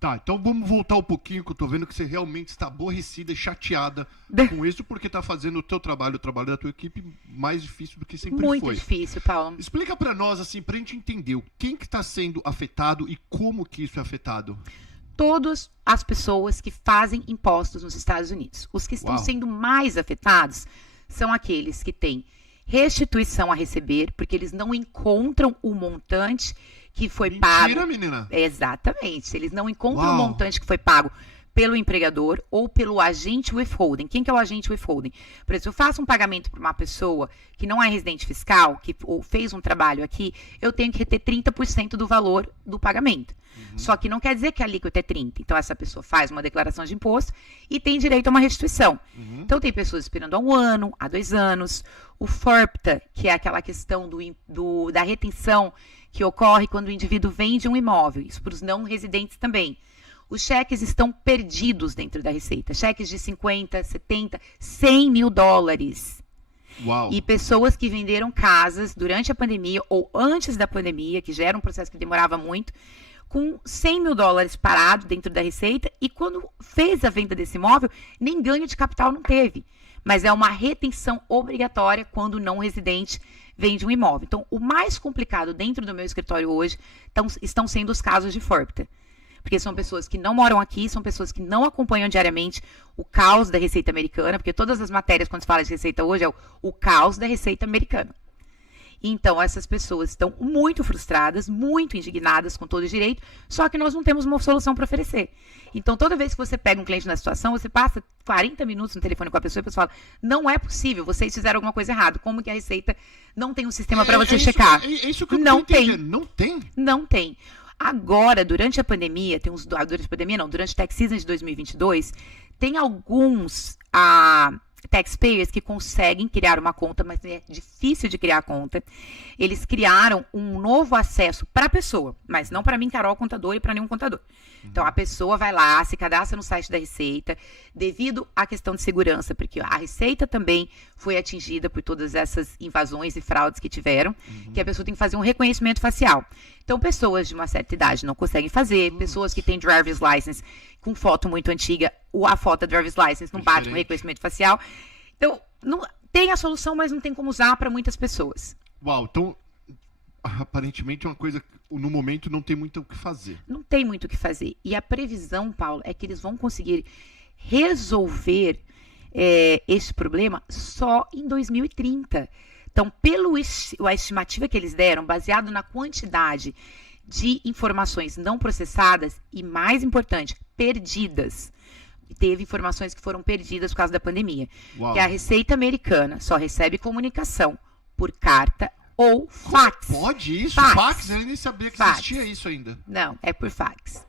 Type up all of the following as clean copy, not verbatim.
Tá, então vamos voltar um pouquinho, que eu tô vendo que você realmente está aborrecida e chateada com isso, porque tá fazendo o teu trabalho, o trabalho da tua equipe, mais difícil do que sempre Muito foi. difícil, Paulo. Explica pra nós, assim, pra gente entender quem que tá sendo afetado e como que isso é afetado. Todas as pessoas que fazem impostos nos Estados Unidos. Os que estão sendo mais afetados são aqueles que têm restituição a receber, porque eles não encontram o montante que foi pago. Mentira, menina! Exatamente. Eles não encontram o montante que foi pago pelo empregador ou pelo agente withholding. Quem que é o agente withholding? Por exemplo, se eu faço um pagamento para uma pessoa que não é residente fiscal, que ou fez um trabalho aqui, eu tenho que reter 30% do valor do pagamento. Só que não quer dizer que a alíquota é 30%. Então, essa pessoa faz uma declaração de imposto e tem direito a uma restituição. Então, tem pessoas esperando há 1 ano, há 2 anos. O FIRPTA, que é aquela questão da retenção que ocorre quando o indivíduo vende um imóvel. Isso para os não residentes também. Os cheques estão perdidos dentro da Receita. Cheques de 50, 70, 100 mil dólares. Uau. E pessoas que venderam casas durante a pandemia ou antes da pandemia, que já era um processo que demorava muito, com 100 mil dólares parado dentro da Receita, e quando fez a venda desse imóvel, nem ganho de capital não teve. Mas é uma retenção obrigatória quando o não residente vende um imóvel. Então, o mais complicado dentro do meu escritório hoje estão sendo os casos de FIRPTA. Porque são pessoas que não moram aqui, são pessoas que não acompanham diariamente o caos da Receita Americana, porque todas as matérias, quando se fala de Receita hoje, é o caos da Receita Americana. Então, essas pessoas estão muito frustradas, muito indignadas com todo o direito, só que nós não temos uma solução para oferecer. Então, toda vez que você pega um cliente na situação, você passa 40 minutos no telefone com a pessoa e a pessoa fala, não é possível, vocês fizeram alguma coisa errada. Como que a Receita não tem um sistema para você checar? Isso que eu não tem. Não tem? Não tem. Agora, durante a pandemia, durante o tax season de 2022, tem alguns taxpayers que conseguem criar uma conta, mas é difícil de criar a conta. Eles criaram um novo acesso para a pessoa, mas não para mim, Carol, contador, e para nenhum contador. Então, a pessoa vai lá, se cadastra no site da Receita, devido à questão de segurança, porque a Receita também foi atingida por todas essas invasões e fraudes que tiveram, que a pessoa tem que fazer um reconhecimento facial. Então, pessoas de uma certa idade não conseguem fazer, pessoas que têm driver's license com foto muito antiga, a foto da driver's license não bate com o reconhecimento facial. Então, não, tem a solução, mas não tem como usar para muitas pessoas. Uau, então, aparentemente é uma coisa que no momento não tem muito o que fazer. Não tem muito o que fazer. E a previsão, Paulo, é que eles vão conseguir resolver esse problema só em 2030. Então, a estimativa que eles deram, baseado na quantidade de informações não processadas e, mais importante, perdidas. Teve informações que foram perdidas por causa da pandemia. Uau. Que a Receita Americana só recebe comunicação por carta ou fax. Pode isso? Fax? Eu nem sabia que Fax. existia isso ainda. Não, é por fax.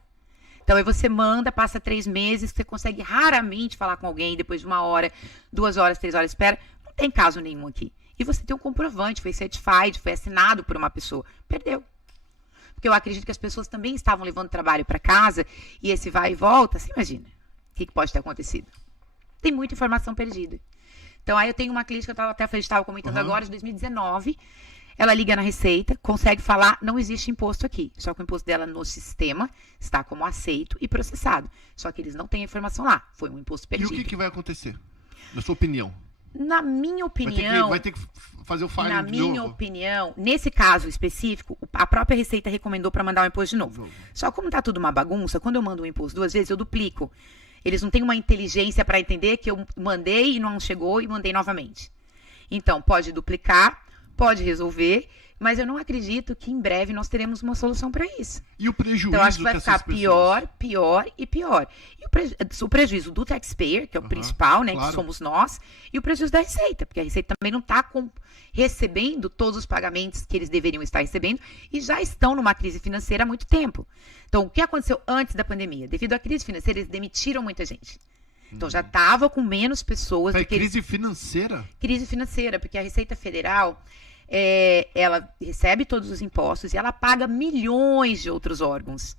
Então, aí você manda, passa 3 meses, você consegue raramente falar com alguém depois de 1 hora, 2 horas, 3 horas, espera. Não tem caso nenhum aqui. E você tem um comprovante, foi certified, foi assinado por uma pessoa. Perdeu. Porque eu acredito que as pessoas também estavam levando trabalho para casa e esse vai e volta, você imagina o que pode ter acontecido. Tem muita informação perdida. Então, aí eu tenho uma cliente que a gente estava comentando agora, de 2019, ela liga na Receita, consegue falar, não existe imposto aqui. Só que o imposto dela no sistema está como aceito e processado. Só que eles não têm a informação lá. Foi um imposto perdido. E o que vai acontecer? Na sua opinião? Na minha opinião... Vai ter que fazer o filing Na de minha novo? opinião, nesse caso específico, a própria Receita recomendou para mandar o imposto de novo. Só como tá tudo uma bagunça, quando eu mando um imposto 2 vezes, eu duplico. Eles não têm uma inteligência para entender que eu mandei e não chegou e mandei novamente. Então, pode duplicar, pode resolver, mas eu não acredito que em breve nós teremos uma solução para isso. E o prejuízo Então, acho que vai ficar pior, pior e pior. E o prejuízo do taxpayer, que é o principal, né, claro. que somos nós, e o prejuízo da Receita, porque a Receita também não está recebendo todos os pagamentos que eles deveriam estar recebendo e já estão numa crise financeira há muito tempo. Então, o que aconteceu antes da pandemia? Devido à crise financeira, eles demitiram muita gente. Então, já estava com menos pessoas. É crise financeira? Crise financeira, porque a Receita Federal... ela recebe todos os impostos e ela paga milhões de outros órgãos.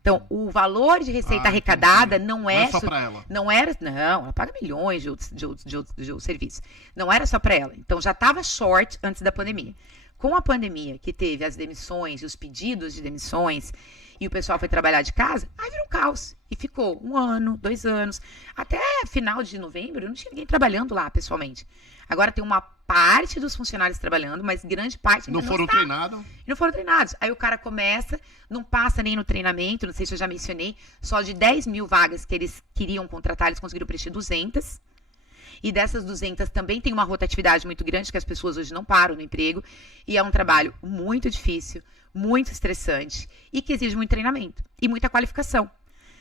Então, o valor de receita arrecadada não é só para ela. Não, ela paga milhões de outros serviços. Não era só para ela. Então, já estava short antes da pandemia. Com a pandemia, que teve as demissões e os pedidos de demissões, e o pessoal foi trabalhar de casa, aí virou um caos. E ficou 1 ano, 2 anos. Até final de novembro, não tinha ninguém trabalhando lá, pessoalmente. Agora tem uma parte dos funcionários trabalhando, mas grande parte ainda não foram treinados. E não foram treinados. Aí o cara começa, não passa nem no treinamento, não sei se eu já mencionei, só de 10 mil vagas que eles queriam contratar, eles conseguiram preencher 200. E dessas 200 também tem uma rotatividade muito grande, que as pessoas hoje não param no emprego. E é um trabalho muito difícil, muito estressante e que exige muito treinamento e muita qualificação.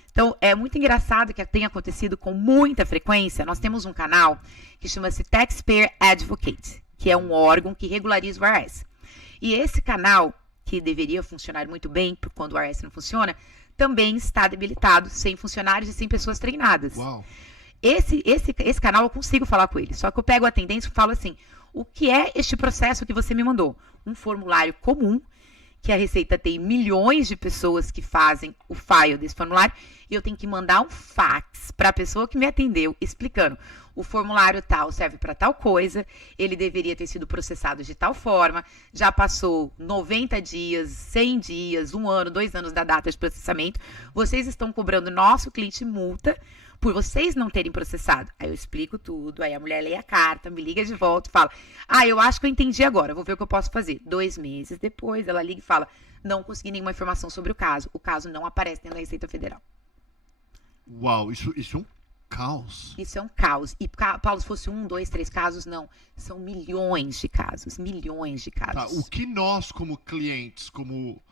Então, é muito engraçado que tem acontecido com muita frequência. Nós temos um canal que chama-se Taxpayer Advocate, que é um órgão que regulariza o IRS. E esse canal, que deveria funcionar muito bem quando o IRS não funciona, também está debilitado, sem funcionários e sem pessoas treinadas. Uau. Esse canal eu consigo falar com ele, só que eu pego a tendência e falo assim, o que é este processo que você me mandou? Um formulário comum, que a Receita tem milhões de pessoas que fazem o file desse formulário, e eu tenho que mandar um fax para a pessoa que me atendeu, explicando, o formulário tal serve para tal coisa, ele deveria ter sido processado de tal forma, já passou 90 dias, 100 dias, 1 ano, 2 anos da data de processamento, vocês estão cobrando nosso cliente multa, por vocês não terem processado. Aí eu explico tudo, aí a mulher lê a carta, me liga de volta e fala, eu acho que eu entendi agora, vou ver o que eu posso fazer. 2 meses depois, ela liga e fala, não consegui nenhuma informação sobre o caso não aparece dentro da Receita Federal. Uau, isso é um caos. Isso é um caos. E, Paulo, se fosse 1, 2, 3 casos, não. São milhões de casos, Tá, o que nós, como clientes, como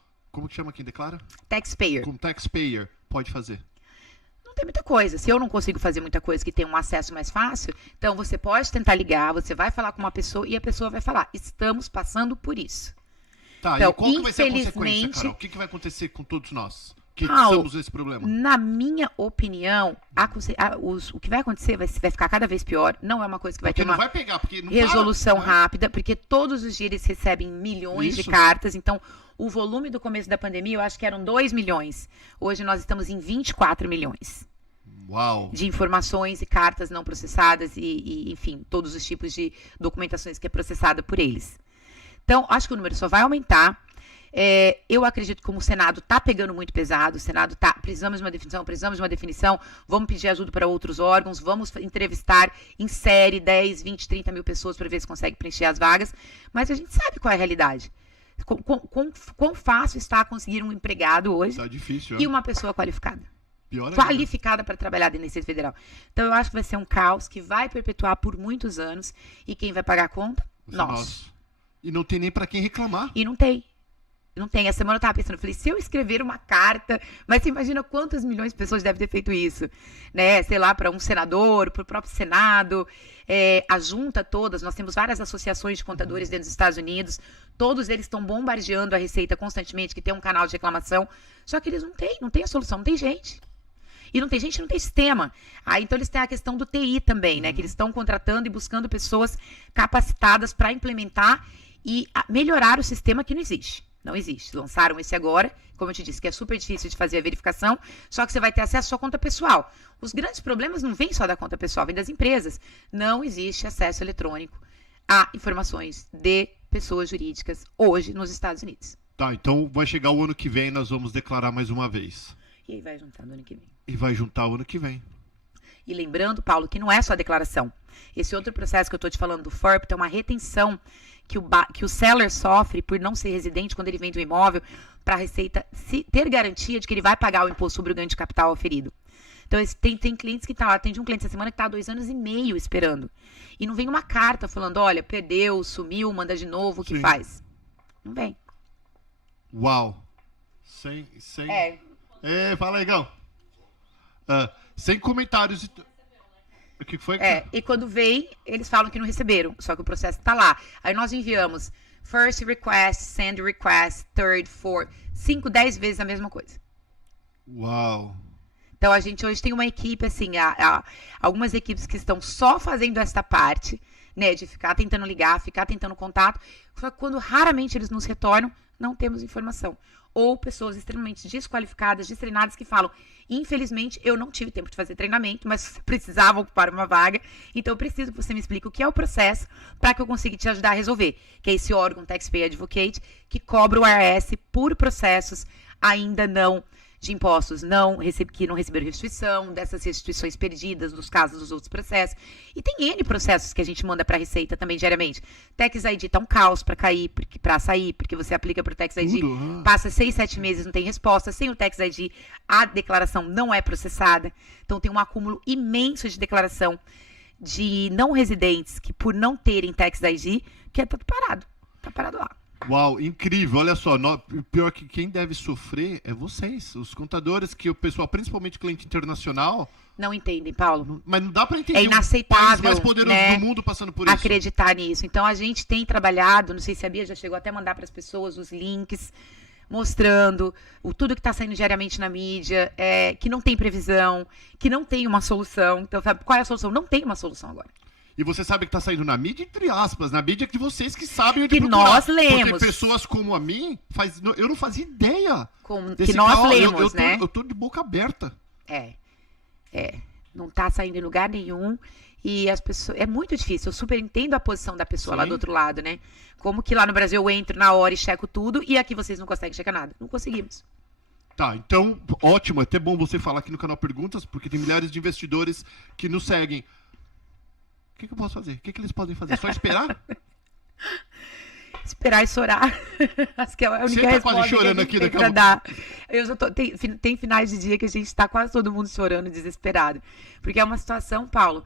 que chama quem declara? Taxpayer. Como taxpayer, pode fazer? Não tem muita coisa. Se eu não consigo fazer muita coisa que tem um acesso mais fácil, então você pode tentar ligar, você vai falar com uma pessoa e a pessoa vai falar, estamos passando por isso. Tá, então, e qual que vai ser a consequência, Carol? O que vai acontecer com todos nós que temos esse problema? Na minha opinião, o que vai acontecer vai ficar cada vez pior. Não é uma coisa que vai ter uma resolução rápida, porque todos os dias eles recebem milhões de cartas, então o volume do começo da pandemia, eu acho que eram 2 milhões. Hoje nós estamos em 24 milhões. Uau. De informações e cartas não processadas e, enfim, todos os tipos de documentações que é processada por eles. Então, acho que o número só vai aumentar. Eu acredito que como o Senado está pegando muito pesado, o Senado precisamos de uma definição, vamos pedir ajuda para outros órgãos, vamos entrevistar em série 10, 20, 30 mil pessoas para ver se consegue preencher as vagas, mas a gente sabe qual é a realidade. Quão fácil está conseguir um empregado hoje e uma pessoa qualificada. Qualificada para trabalhar dentro da Receita Federal. Então, eu acho que vai ser um caos que vai perpetuar por muitos anos. E quem vai pagar a conta? Nós. E não tem nem para quem reclamar. E não tem. Não tem. Essa semana eu estava pensando, falei, se eu escrever uma carta, mas você imagina quantas milhões de pessoas devem ter feito isso, né? Sei lá, para um senador, para o próprio Senado, a junta todas, nós temos várias associações de contadores dentro dos Estados Unidos, todos eles estão bombardeando a Receita constantemente, que tem um canal de reclamação, só que eles não têm a solução, não tem gente. E não tem gente, não tem sistema. Então eles têm a questão do TI também, né? Que eles estão contratando e buscando pessoas capacitadas para implementar e melhorar o sistema que não existe. Não existe. Lançaram esse agora, como eu te disse, que é super difícil de fazer a verificação, só que você vai ter acesso à sua conta pessoal. Os grandes problemas não vêm só da conta pessoal, vêm das empresas. Não existe acesso eletrônico a informações de pessoas jurídicas hoje nos Estados Unidos. Tá, então vai chegar o ano que vem, nós vamos declarar mais uma vez. E aí vai juntar no ano que vem. E vai juntar o ano que vem. E lembrando, Paulo, que não é só a declaração. Esse outro processo que eu estou te falando do FIRP tem uma retenção que o seller sofre por não ser residente quando ele vende o imóvel, para a Receita ter garantia de que ele vai pagar o imposto sobre o ganho de capital oferido. Então, tem clientes que estão lá, tem um cliente essa semana que está há 2 anos e meio esperando. E não vem uma carta falando, olha, perdeu, sumiu, manda de novo, o que faz? Não vem. Uau. Fala aí, Gão. Sem comentários. O que foi? E quando vem, eles falam que não receberam, só que o processo está lá. Aí nós enviamos first request, send request, third, fourth, 5, 10 vezes a mesma coisa. Uau. Então a gente hoje tem uma equipe, assim, algumas equipes que estão só fazendo esta parte, né, de ficar tentando ligar, ficar tentando contato, só que quando raramente eles nos retornam, não temos informação. Ou pessoas extremamente desqualificadas, destreinadas, que falam, infelizmente, eu não tive tempo de fazer treinamento, mas precisava ocupar uma vaga, então eu preciso que você me explique o que é o processo para que eu consiga te ajudar a resolver, que é esse órgão Taxpayer Advocate, que cobra o IRS por processos ainda não de impostos que não receberam restituição, dessas restituições perdidas, dos casos dos outros processos. E tem N processos que a gente manda para a Receita também diariamente. Tax ID tá um caos para sair, porque você aplica para o Tax ID, passa 6, 7 meses, não tem resposta. Sem o Tax ID, a declaração não é processada. Então tem um acúmulo imenso de declaração de não residentes que, por não terem Tax ID, que tá parado lá. Uau, incrível, olha só, pior que quem deve sofrer é vocês, os contadores, que o pessoal, principalmente cliente internacional... Não entendem, Paulo. Mas não dá para entender é inaceitável, o país mais poderoso do mundo passando por isso. Acreditar nisso. Então a gente tem trabalhado, não sei se a Bia já chegou até a mandar para as pessoas os links, mostrando tudo que está saindo diariamente na mídia, que não tem previsão, que não tem uma solução. Então, sabe, qual é a solução? Não tem uma solução agora. E você sabe que está saindo na mídia, entre aspas, na mídia de vocês que sabem onde que procurar. Nós lemos. Porque pessoas como a mim, eu não fazia ideia. Que nós lemos, né? Eu tô de boca aberta. Não está saindo em lugar nenhum. E as pessoas... É muito difícil. Eu super entendo a posição da pessoa lá do outro lado, né? Como que lá no Brasil eu entro na hora e checo tudo e aqui vocês não conseguem checar nada. Não conseguimos. Tá, então, ótimo. É até bom você falar aqui no canal Perguntas, porque tem milhares de investidores que nos seguem. O que eu posso fazer? O que eles podem fazer? Só esperar? Esperar e chorar. Acho que é a única tá resposta quase chorando que a gente aqui tem pra dar. Tem finais de dia que a gente está quase todo mundo chorando, desesperado. Porque é uma situação, Paulo,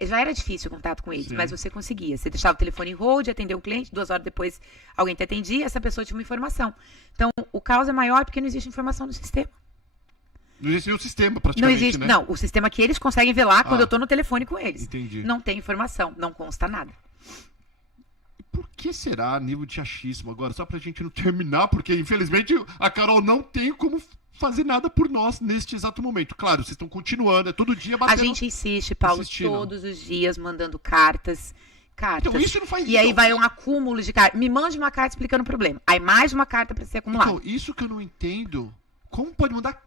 já era difícil o contato com eles, Sim. mas você conseguia. Você deixava o telefone em hold, atendeu o cliente, 2 horas depois alguém te atendia, essa pessoa tinha uma informação. Então, o caos é maior porque não existe informação no sistema. Não existe nenhum sistema, praticamente, não existe, né? Não, o sistema que eles conseguem ver lá quando eu estou no telefone com eles. Entendi. Não tem informação, não consta nada. Por que será nível de achismo agora? Só pra gente não terminar, porque infelizmente a Carol não tem como fazer nada por nós neste exato momento. Claro, vocês estão continuando, é todo dia batendo... A gente insiste, Paulo, todos os dias mandando cartas. Então isso não faz... E aí vai um acúmulo de cartas. Me mande uma carta explicando o problema. Aí mais uma carta para ser acumulada. Então, isso que eu não entendo. Como pode mandar...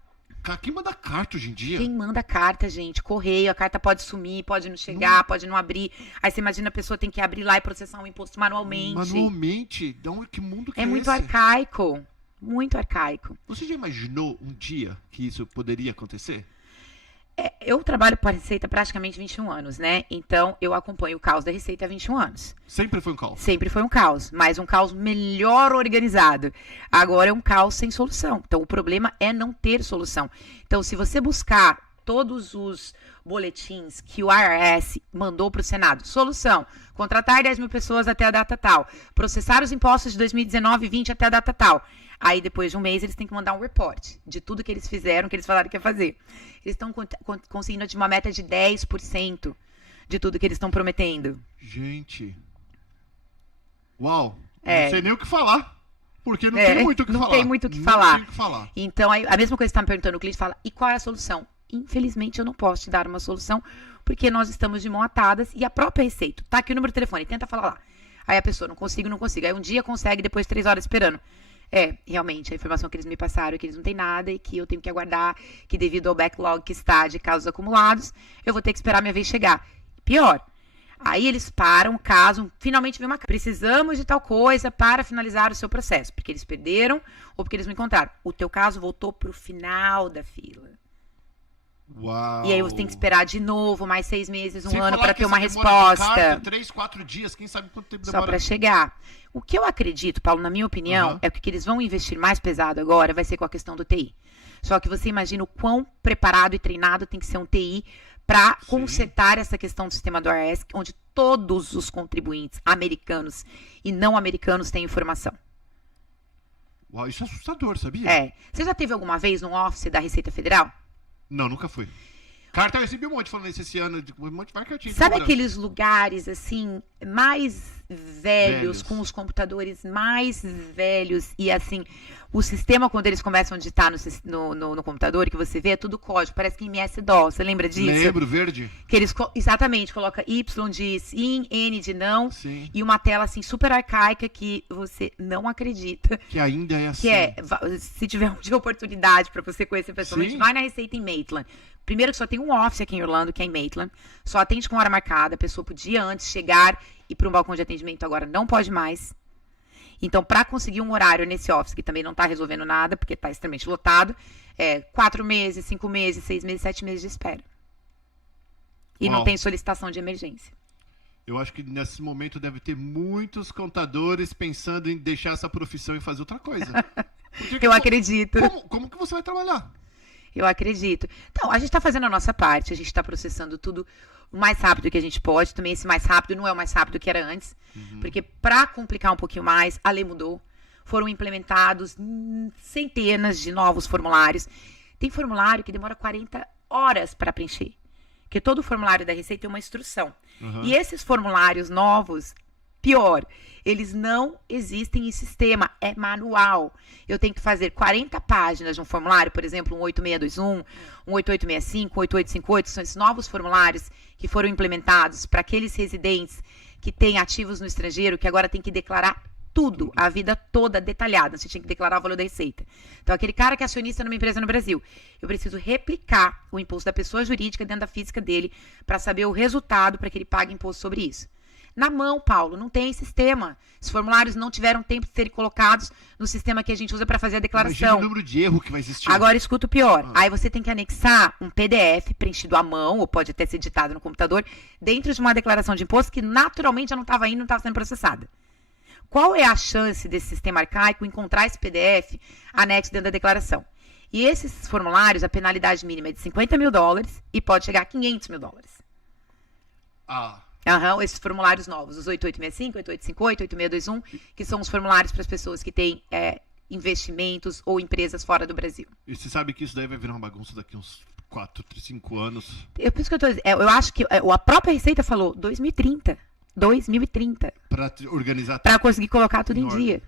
Quem manda carta hoje em dia? Quem manda carta, gente? Correio, a carta pode sumir, pode não chegar, pode não abrir. Aí você imagina a pessoa tem que abrir lá e processar um imposto manualmente. Manualmente? Que mundo que é esse? É muito arcaico. Muito arcaico. Você já imaginou um dia que isso poderia acontecer? Eu trabalho para a Receita há praticamente 21 anos, né? Então, eu acompanho o caos da Receita há 21 anos. Sempre foi um caos? Sempre foi um caos, mas um caos melhor organizado. Agora é um caos sem solução. Então, o problema é não ter solução. Então, se você buscar todos os boletins que o IRS mandou para o Senado, solução, contratar 10 mil pessoas até a data tal, processar os impostos de 2019 e 20 até a data tal. Aí, depois de um mês, eles têm que mandar um report de tudo que eles fizeram, que eles falaram que ia fazer. Eles estão conseguindo uma meta de 10% de tudo que eles estão prometendo. Gente. Uau. Não sei nem o que falar. Porque não tem muito o que falar. Não tem muito o que falar. Então, aí, a mesma coisa que você está me perguntando, o cliente fala, e qual é a solução? Infelizmente, eu não posso te dar uma solução, porque nós estamos de mão atadas e a própria Receita. Tá aqui o número de telefone, tenta falar lá. Aí a pessoa, não consigo. Aí um dia consegue, depois 3 horas esperando. Realmente, a informação que eles me passaram é que eles não têm nada e que eu tenho que aguardar, que devido ao backlog que está de casos acumulados, eu vou ter que esperar minha vez chegar. Pior, aí eles param o caso, finalmente vem uma carta. Precisamos de tal coisa para finalizar o seu processo, porque eles perderam ou porque eles não encontraram. O teu caso voltou para o final da fila. Uau. E aí você tem que esperar de novo mais 6 meses, um Sem ano falar para que ter uma essa demora de resposta. carta, 3, 4 dias, quem sabe quanto tempo demora. Só para chegar. O que eu acredito, Paulo, na minha opinião, é que o que eles vão investir mais pesado agora vai ser com a questão do TI. Só que você imagina o quão preparado e treinado tem que ser um TI para consertar essa questão do sistema do IRS, onde todos os contribuintes americanos e não americanos têm informação. Uau, isso é assustador, sabia? Você já teve alguma vez no office da Receita Federal? Não, nunca fui. Carta eu recebi um monte falando isso esse ano, um monte de cartinha. Sabe aqueles lugares, assim, mais velhos, com os computadores mais velhos e, assim, O sistema, quando eles começam a digitar no computador, que você vê, é tudo código. Parece que MS-DOS. Você lembra disso? Lembro, verde. Que eles, exatamente, coloca Y de sim, N de não. Sim. E uma tela, assim, super arcaica que você não acredita. Que ainda é assim. Que é, se tiver de oportunidade para você conhecer pessoalmente, Sim. vai na Receita em Maitland. Primeiro que só tem um office aqui em Orlando, que é em Maitland. Só atende com hora marcada. A pessoa podia antes chegar e para um balcão de atendimento, agora não pode mais. Então, para conseguir um horário nesse office, que também não está resolvendo nada, porque está extremamente lotado, 4 meses, 5 meses, 6 meses, 7 meses de espera. E Uau. não tem solicitação de emergência. Eu acho que nesse momento deve ter muitos contadores pensando em deixar essa profissão e fazer outra coisa. Porque Eu acredito. Como que você vai trabalhar? Eu acredito. Então, a gente está fazendo a nossa parte, a gente está processando tudo o mais rápido que a gente pode. Também esse mais rápido não é o mais rápido que era antes, porque para complicar um pouquinho mais, a lei mudou. Foram implementados centenas de novos formulários. Tem formulário que demora 40 horas para preencher, porque todo formulário da Receita tem uma instrução. E esses formulários novos, pior, eles não existem em sistema, é manual. Eu tenho que fazer 40 páginas de um formulário, por exemplo, um 8621, um 8865, um 8858, são esses novos formulários que foram implementados para aqueles residentes que têm ativos no estrangeiro, que agora tem que declarar tudo, a vida toda detalhada. Você tinha que declarar o valor da receita. Então, aquele cara que é acionista numa empresa no Brasil, eu preciso replicar o imposto da pessoa jurídica dentro da física dele para saber o resultado para que ele pague imposto sobre isso. Na mão, Paulo, não tem sistema. Os formulários não tiveram tempo de serem colocados no sistema que a gente usa para fazer a declaração. Imagina o número de erro que vai existir. Agora, escuta o pior. Aí você tem que anexar um PDF preenchido à mão, ou pode até ser editado no computador, dentro de uma declaração de imposto que naturalmente já não estava indo, não estava sendo processada. Qual é a chance desse sistema arcaico encontrar esse PDF anexo dentro da declaração? E esses formulários, a penalidade mínima é de $50 mil e pode chegar a $500 mil. Esses formulários novos, os 8865, 8858, 8621, que são os formulários para as pessoas que têm investimentos ou empresas fora do Brasil. E você sabe que isso daí vai virar uma bagunça daqui uns 4, 5 anos. Por isso que eu acho que a própria Receita falou 2030. Para Para organizar conseguir colocar tudo em dia.